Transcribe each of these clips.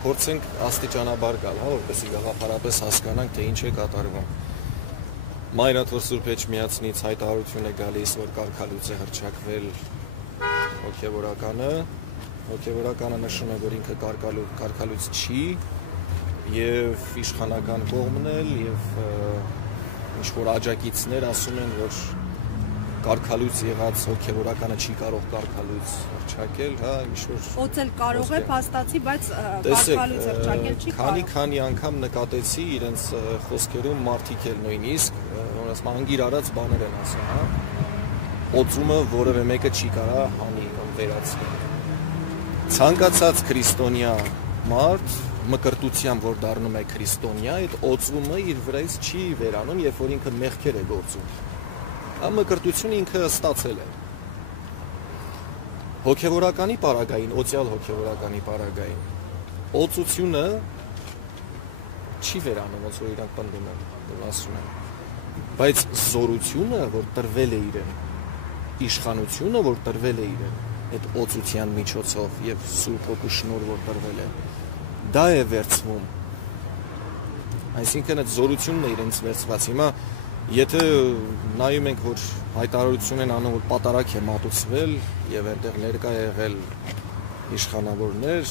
փորձենք աստիճանաբար գալ, հա, որպեսզի գաղափարապես հասկանանք, թե ինչ է կատարվում։ Մայրաթոր Սուրբ Էջմիածնից հայտարարություն է գալիս, որ կարգալույց է հռչակվել հոգևորականը նշում է, որ ինքը կարգալույց չի, եւ իշխանական կողմն էլ եւ ինչ-որ աջակիցներ ասում են, որ կարգալույց եղած հոգևորականը չի կարող կարգալույց հռչակել, հա, ինչ-որ օծել կարող է փաստացի, բայց կարգալույց հռչակել չի կարող։ Քանի անգամ նկատեցի իրենց խոսքերում մարդիկ էլ նույնիսկ, որ ասում անգիր արած բաներ են ասում, հա, օծումը որևէ մեկը չի կարա հանի կամ վերացնի։ Ցանկացած քրիստոնյա մարդ մկրտությամբ որ դառնում է քրիստոնյա, այդ օծումը իր վրայից չի վերանում, երբ որ ինքը մեղքեր է գործում։ Մկրտությունը ինքը ստացել է։ Հոգևորականի պարագային, օծյալ հոգևորականի պարագային, օծությունը չի վերանում, ոնց որ իրանք պնդում են, ասում են։ Բայց զորությունը, որ տրվել է իրեն, իշխանությունը, որ տրվել է իրեն, այդ օծության միջոցով եւ Սուրբ Հոգու շնորհ, որ տրվել է, դա է վերցվում։ Այսինքն այդ զորությունն է իրենց վերցված։ Հիմա եթե նայում ենք, որ հայտարարություն են անում, որ պատարագ է մատուցվել եւ այնտեղ ներկա եղել իշխանավորներ,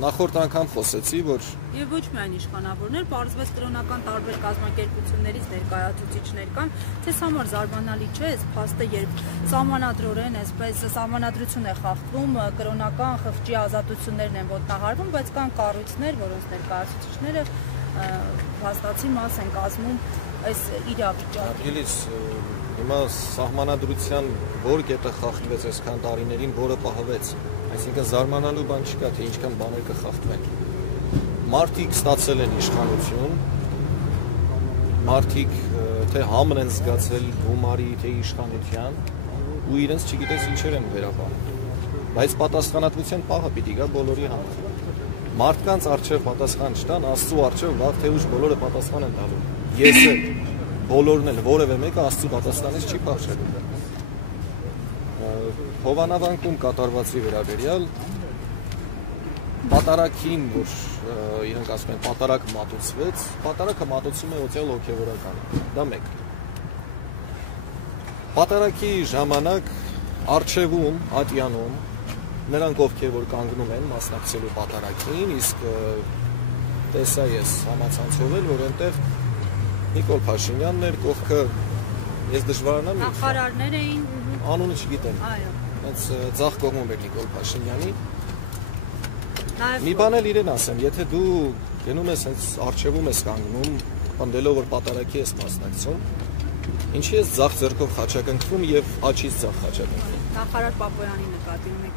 նախորդ անգամ խոսեցի, որ եւ ոչ միայն իշխանավորներ, պարզվեց կրոնական տարբեր կազմակերպություններից ներկայացուցիչներ կան, թե համար զարմանալի չէ, այս փաստը երբ սահմանադրորեն, այսպես սահմանադրություն է խախտվում, կրոնական խղճի ազատություններն են ոտնահարվում, բայց կան կառույցներ, որոնց ներկայացուցիչները հաստատի մաս են կազմում այս իրավիճակի։ Հիմա սահմանադրության որ կետը խախտվեց այսքան տարիներին, որը պահվեց, այսինքն զարմանալու բան չկա, թե ինչքան բաներ կխախտվեն։ Մարդիկ ստացել են իշխանություն, մարդիկ թե համն են զգացել գումարի, թե իշխանության, ու իրենց չգիտես ինչեր են վերապահում։ Բայց պատասխանատվության պահը պիտի գա բոլորի համար։ Մարդկանց առջև պատասխան չտան, Աստծու առջև լավ թե ուշ բոլորը պատասխան են տալու։ Ես էլ, բոլորն էլ, որևէ մեկը Աստծու պատասխանից չի փախչելու։ Հովանավանկում կատարվածի վերաբերյալ պատարագին, որ իրենք ասում են պատարագ մատուցվեց, պատարագը մատուցում է օծյալ հոգևորականը, դա մեկ։ Պատարագի ժամանակ առջևում, ատյանում, նրանք ովքեր որ կանգնում են մասնակցելու պատարագին, իսկ տեսա ես համացանցով էլ, որ այնտեղ Նիկոլ Փաշինյանն էր, կողքը ես դժվարանամ նախարարներ էին, անունը չգիտեմ։ Այո։ Հենց ձախ կողմում էր Նիկոլ Փաշինյանի։ Մի բան էլ իրեն ասեմ, եթե դու գնում ես հենց առջևում ես կանգնում, պնդելով որ պատարագի ես մասնակցում, ինչի ես ձախ ձեռքով խաչակնքվում եւ աչից ձախ խաչակնքվում։ Նախարար Պապոյանի նկատի ունեք,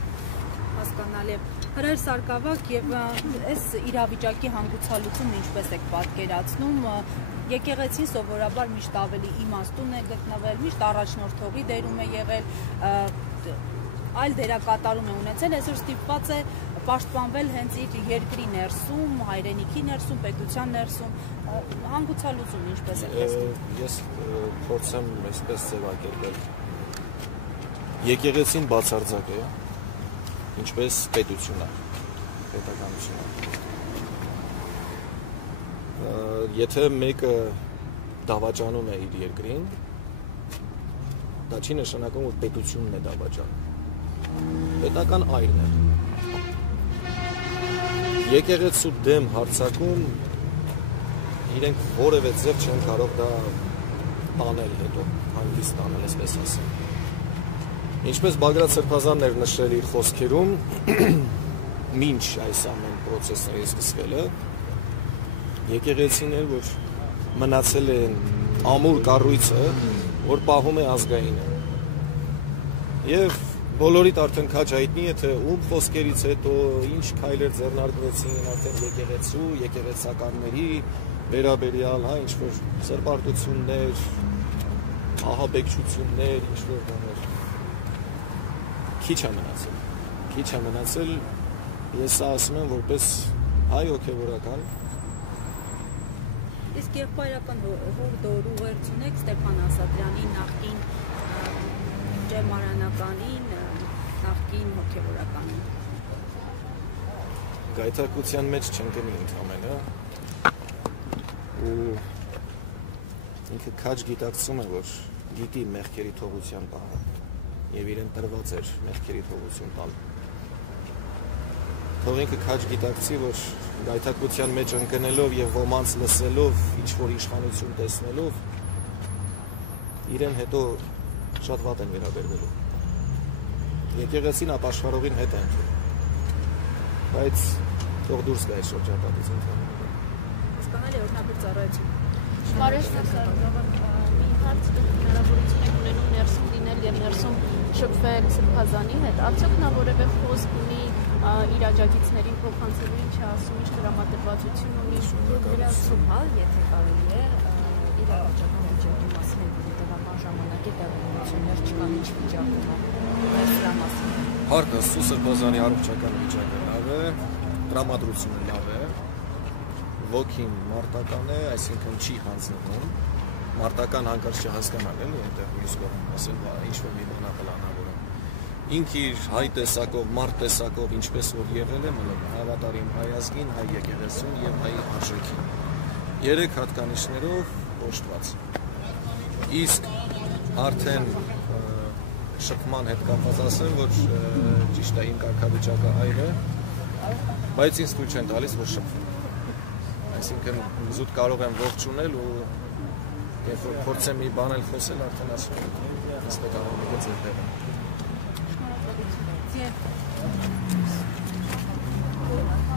հասկանալի է։ Հրայր Սարգսակ եւ այս իրավիճակի հանգուցալուծումը ինչպես եք պատկերացնում, եկեղեցին սովորաբար միշտ ավելի իմաստուն է գտնվել, միշտ առաջնորդողի դերում է եղել, այլ դերակատարում է ունեցել, այսօր ստիպված է պաշտպանվել հենց իր երկրի ներսում, հայրենիքի ներսում, պետության ներսում, հանգուցալուծում ինչպես է տեսնում։ Ես փորձեմ այսպես ձևակերպել։ Եկեղեցին բացարձակ է, ինչպես պետությունը, պետականությունը։ Եթե մեկը դավաճանում է իր երկրին, դա չի նշանակում, որ պետությունն է դավաճանում։ Պետական այրն է։ Եկեղեցու դեմ հարձակում իրենք որևէ ձև չեն կարող դա տանել հետո, հանգիստ տանել, այսպես ասեմ։ Ինչպես Բագրատ Սրբազանն էր նշել իր խոսքերում, մինչ այս ամեն պրոցեսների սկսվելը, եկեղեցին էր, որ մնացել է ամուր կառույցը, որ պահում է ազգայինը։ Եվ բոլորիդ արդեն քաջ հայտնի է, թե ում խոսքերից հետո ինչ քայլեր ձեռնարկվեցին արդեն եկեղեցու, եկեղեցականների վերաբերյալ, հա, ինչ-որ սրբարտություններ, ահաբեկչություններ, ինչ-որ բաներ։ Քիչ է մնացել, ես սա ասում եմ որպես հայ հոգևորական։ Իսկ եղբայրական հորդոր ուղերձունեք Ստեփան Ասատրյանին, նախկին ջեմարանականին, նախկին հոգևորականին։ գայթակղության մեջ չընկնի ընդհանրապես ու ինքը քաջ գիտակցում է, որ գիտի մեղքերի թողության բանը եւ իրեն տրված էր մեղքերի թողություն տալ։ Թող ինքը քաջ գիտակցի, որ գայթակղության մեջ ընկնելով եւ ոմանց լսելով, ինչ որ իշխանություն տեսնելով, իրեն հետո շատ վատ են վերաբերվելու։ Եկեղեցին ապաշխարողին հետ է ընտրում, բայց թող դուրս գա այս շրջապատից ընդհանրապես։ Հասկանալի օրինակ ծառայություն։ Բարև մի հարց հնարավորություն եք ունենում ներսում լինել եւ ներսում շփվել սրբազանի հետ, արդյոք նա որևէ խոսք ունի իր աջակիցներին փոխանցելու, ինչ է ասում, ինչ տրամադրվածություն ունի Սուբալ, եթե կարելի է իր աջակցության վիճակի մասին հետևական ժամանակ է տեղեկություններ չկան ինչ վիճակում է։ Այս դրա մասին։ Հարկ Աստծո սրբազանի առողջական վիճակը լավ է, տրամադրությունը լավ է, ոգին մարտական է, այսինքն չի հանձնվում, մարտական հանկարծ չհասկանալ էլի այնտեղ մյուս կողմում ասել, ինչ որ մի բան պլանավորում։ Ինքը իր հայ տեսակով, մարդ տեսակով, ինչպես որ եղել է, հավատարիմ հայ ազգին, հայ եկեղեցուն եւ հայ արժեքին։ 3 հատկանիշներով օժտված։ Իսկ արդեն շփման հետ կապված ասեմ, որ ճիշտ է իմ կարգավիճակը այլ է, բայց ինձ թույլ չեն տալիս, որ շփվեմ։ Այսինքն զուտ կարող եմ ողջունել ու երբ որ փորձեմ մի բան էլ խոսել, արդեն ասում եմ, այստեղ կարող եք ձեր տեղը։ Շնորհակալություն։